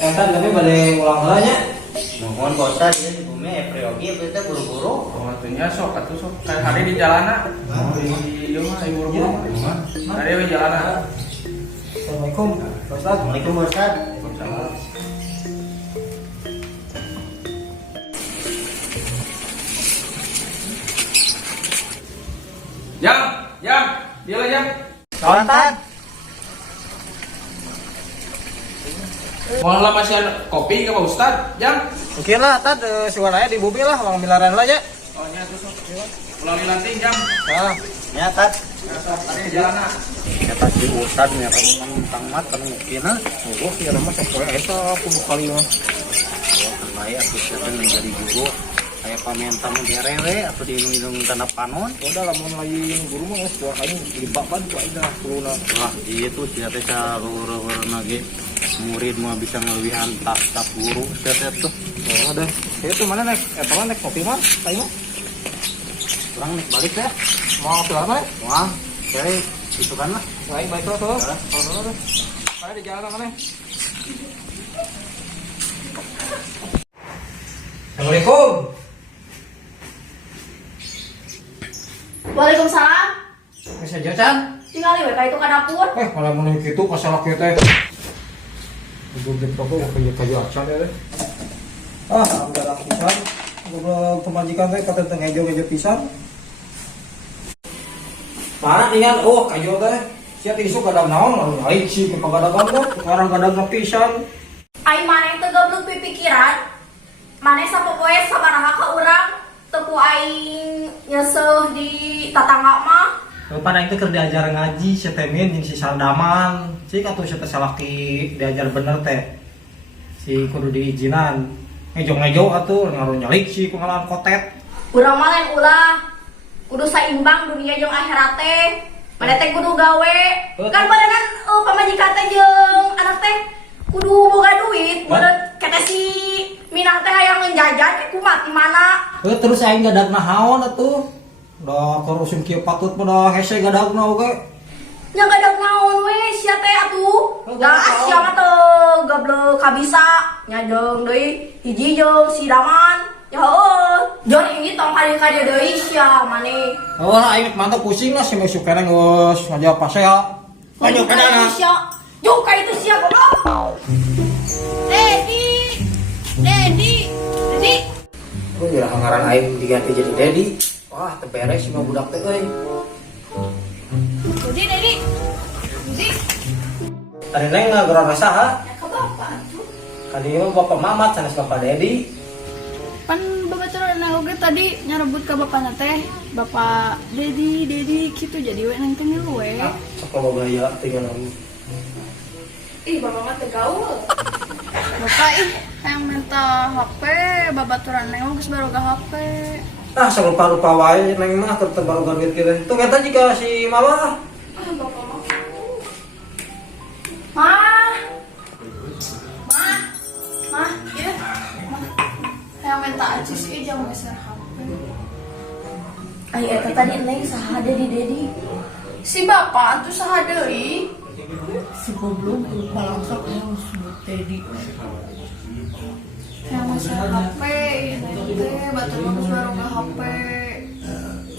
Entar tapi balik ulang lanya. Mohon bosan ya di bumi Epriogi kita buru-buru. Oh, atunya sok atuh sok. Hari di jalanan. Di ieu mah ieu buru-buru. Hari di jalanan. Assalamualaikum, Pak Ustaz. Assalamualaikum Ustaz. Waalaikumsalam. Jam, dia lah jam. Kawan. Mau lama masih kopi ke Pak Ustad, jam. Mungkin lah, tad suaranya di bumi lah, orang milaran lah ya. Oh iya tuh sok. Ulangi lanting jam. Nah, Nyata. Tadi di jalanan. Ya pasti Ustaz nya kan tangmat kan mungkin ah. oh ya nama sampai eta 10 kali mah. Baik aku sekarang menjadi guru. Kayak pamentang diarewe atau diinung-inung tanda panon. Udah lamun lagi guru mah geus dua kali libakan ku aja kuluna. Wah, itu sia teh saluruh-luruhna ge murid mah bisa ngelewihan tak guru sia teh tuh. Oh, ada. Itu mana naik? Eta mah naik kopi mah, tadi mah. Kurang nih balik ya. Mau ke mana? Wah, cari itu kan lah. Baik, baik tuh. Oh, mana di jalan mana? Assalamualaikum. Waalaikumsalam. Bisa jajan? Tinggal we ka itu ka dapur. Malah mau gitu masalah kita. Ibu gitu kok kayu acan ya. Udah pisan. Gua pemajikan teh kata teng hejo pisan. Mana tinggal kayu teh. Sia isu kadang naon lain sih ke pagadagan teh. Sekarang kadang pisan. Ai maneh teu goblok pipikiran. Maneh sapopoe sabaraha ka urang teu ku aing nyeseuh di tatangga mah. Pada itu keur diajar ngaji si Temin jeung si Saldaman. Cik atuh si teh salaki diajar bener teh. Si kudu diizinan. Ngejo atuh ngaruh nyalik si pengalaman kotet. Urang mah lain ulah. Kudu saimbang dunia jeung akhirat teh. Maneh teh kudu gawe. Kan badangan pamajikan teh jeung anak teh kudu boga duit. Bener kata si Minang teh hayang ngejajan ke kumat di mana? Terus aing gadag nahaon atuh. Da korusin kieu patut pada hese gadagna oge. Nya gadag naon we sia teh atuh. Da sia mah teu goblok kabisa. Nya jeung deui hiji jeung si Daman. Ya heuh. Jon ini tong kali-kali deui sia maneh. Oh aing mantap pusing lah si musuh keneh geus ngajak pasea. Ayo kadana. Juk ka itu sia goblok. Dedi. Ku kira ngaran aing diganti jadi Dedi. Wah, teu beres si budak teh euy. Dedi. Tadi neng ngageran saha? Ya ka bapak atuh. Kali mah bapak Mamat sanes bapak Dedi. Pan babaturan oge tadi nyarebut ka bapana teh bapak dedi gitu jadi we nang teh milu we Sok babaya tinggal lagi. Ih, bapak mah teu gaul. bapak yang minta HP babaturan neng geus baroga HP Sarupa-rupa wae neng mah keur baru duit kieu. Tuh eta jika si Mama. Ah, bapak mah. Mah, ya. yang minta acis jangan geser HP Ai eta tadi neng saha dedi. si bapak tuh saha deui Si goblok lupa langsung yang sebut Teddy. yang geser HP neng teh baturan geus baroga HP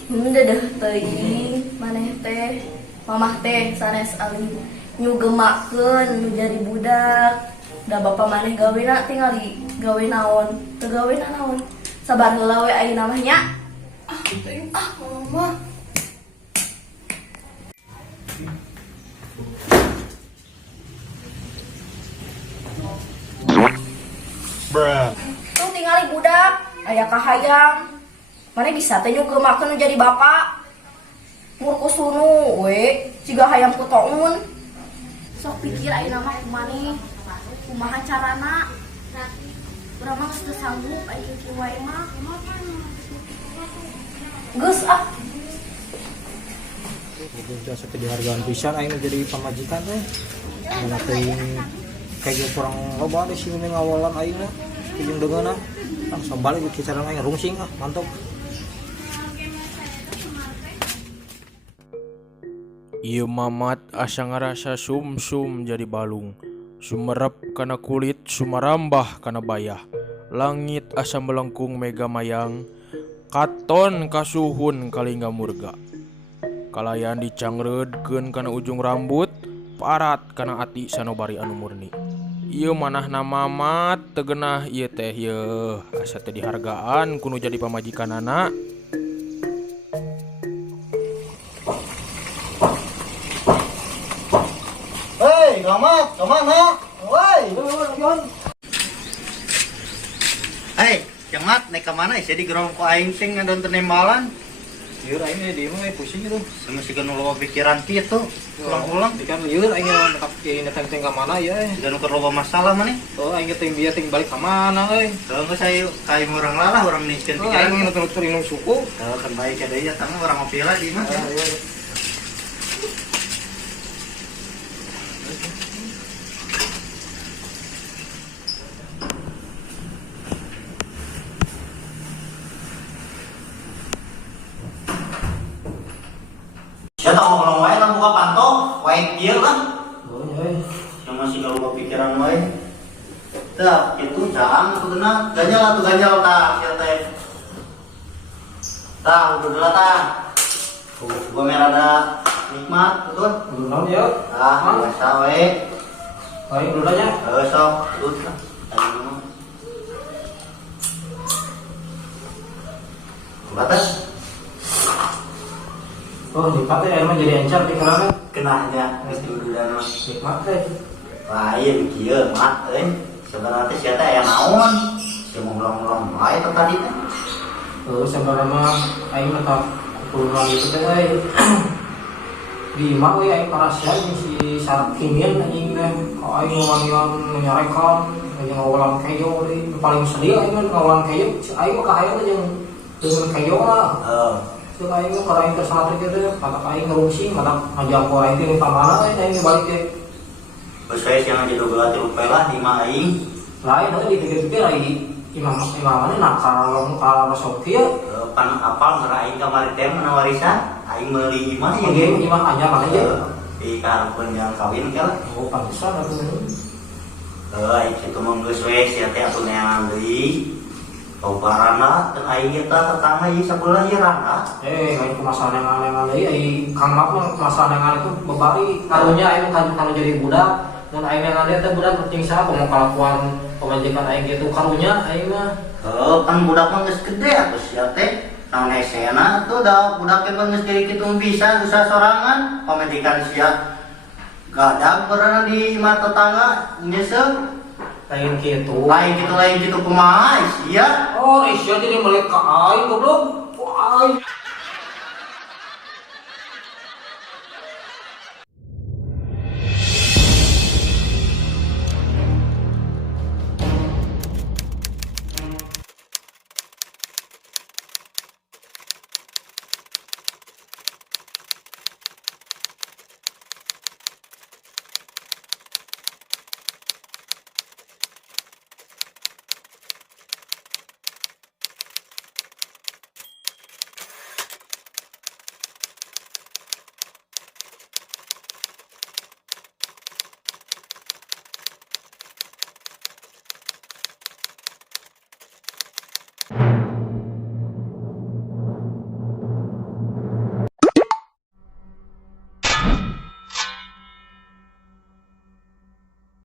Deuh teuing maneh teh mamah teh sanes alih nyugemakeun nu jadi budak. Da bapak maneh gawena tingali gawe naon teu gawena naon sabar heula we ayeuna mah nya. mama Tuh tingali budak aya kahayang maneh bisa teh nyugemakeun nu jadi bapak. Murku sunu we ciga hayang kutoun. Sok pikir ayeuna mah kumaneh kumaha carana. Urang mah geus teu sanggup aya kieu wae mah. Geus ah. Jasa teh dihargaan pisan aing jadi pamajikan teh. Mun teuing kayak kurang loba deh sih ngawalan aing mah. Jeung deungeuna langsung balik ke kisaran aing rungsing mantap. Ieu Mamat asa ngarasa sumsum jadi balung. Sumerep kana kulit, sumarambah kana bayah. Langit asa melengkung mega mayang, katon kasuhun kalinga murga. Kalayan dicangredkeun kana ujung rambut, parat kana ati sanobari anu murni. Ieu manahna mamat tegenah ieu teh yeuh, asa teh dihargaan kudu jadi pamajikanana. Hei, Gamat, kemana? Woi, Hei, Jamat, naik kemana? Saya di gerong ku aing ting ngadon nembalan. liur aing di mah pusing itu. Sama si ganu loba pikiran kitu. Pulang-pulang. Ikan liur aing nekap ke neteng ka mana ya? Si ganu keur loba masalah mah nih. Oh, aing teh bieu ting balik ka mana euy? Kalau nggak saya kayak orang lalah orang miskin Oh, pikiran. aing nutur-nutur inung suku. Kan baik ada ya, tangga orang ngopi lah di mana? Saya tak ngomong wae lah buka pantau, wae kieu lah. Oh, euy. Yang masih kalau lupa pikiran wae. Tah, itu jangan sebenarnya ganjal atau ganjal tah, sia teh. Tah, udah dulu tah. Gua merah ada nikmat, betul? Belum naon ya? Tah, biasa wae. Aing dulu nya. Sok, betul tah. Tadi dulu. Batas. Oh, nikmat teh emang jadi encer pikiranna. Kenanya, geus diududan mah. Nikmat teh. Lain kieu mat euy. Sebenarnya sia teh aya naon? Sia mau ulang-ulang wae teh tadi teh. Sebenarnya mah aing mah kurunan gitu teh euy. Di imah we aing karasian si syarat kimian anjing teh. Ka aing ngomongin menyarekan, aing ngawalan keyo deui. Paling sedih aing mah ngawalan keyo. Aing mah kahayang jeung dengan keyo lah. Terus aing mah karena aing kesana teh teh kata aing ngerungsing, kata ngajak orang teh minta mana aing balik teh. Saya yang jadi dua tilu pelah lima aing. Lain tadi dipikir-pikir imam-imamane nakal kalau sok kieu. Pan apal ngara aing kamari teh meunang warisan, aing meuli imah ya Oke, imam aja mana aja. di karupeun yang kawin ke lah. Oh, pantesan atuh. Aing kitu mah geus we sia teh atuh neangan deui. Pauparana teh aing eta tetangga ieu sabelah ieu rana. Aing kumaha nengan-nengan deui aing Kang Mak mah kumaha nengan itu bebari karunya aing kan jadi budak. Dan aing yang ada teh budak penting saha mau kalakuan pemajikan aing gitu karunya aing mah. Kan budak mah geus gede atuh sia teh. Naon esena tuh da budak teh geus jadi kitu bisa usaha sorangan pamajikan sia. Gadag berenang di imah tetangga nyesek. Lain kitu. Lain gitu kumaha sia. Oh, Risya jadi melek ka aing goblok. Wah, aing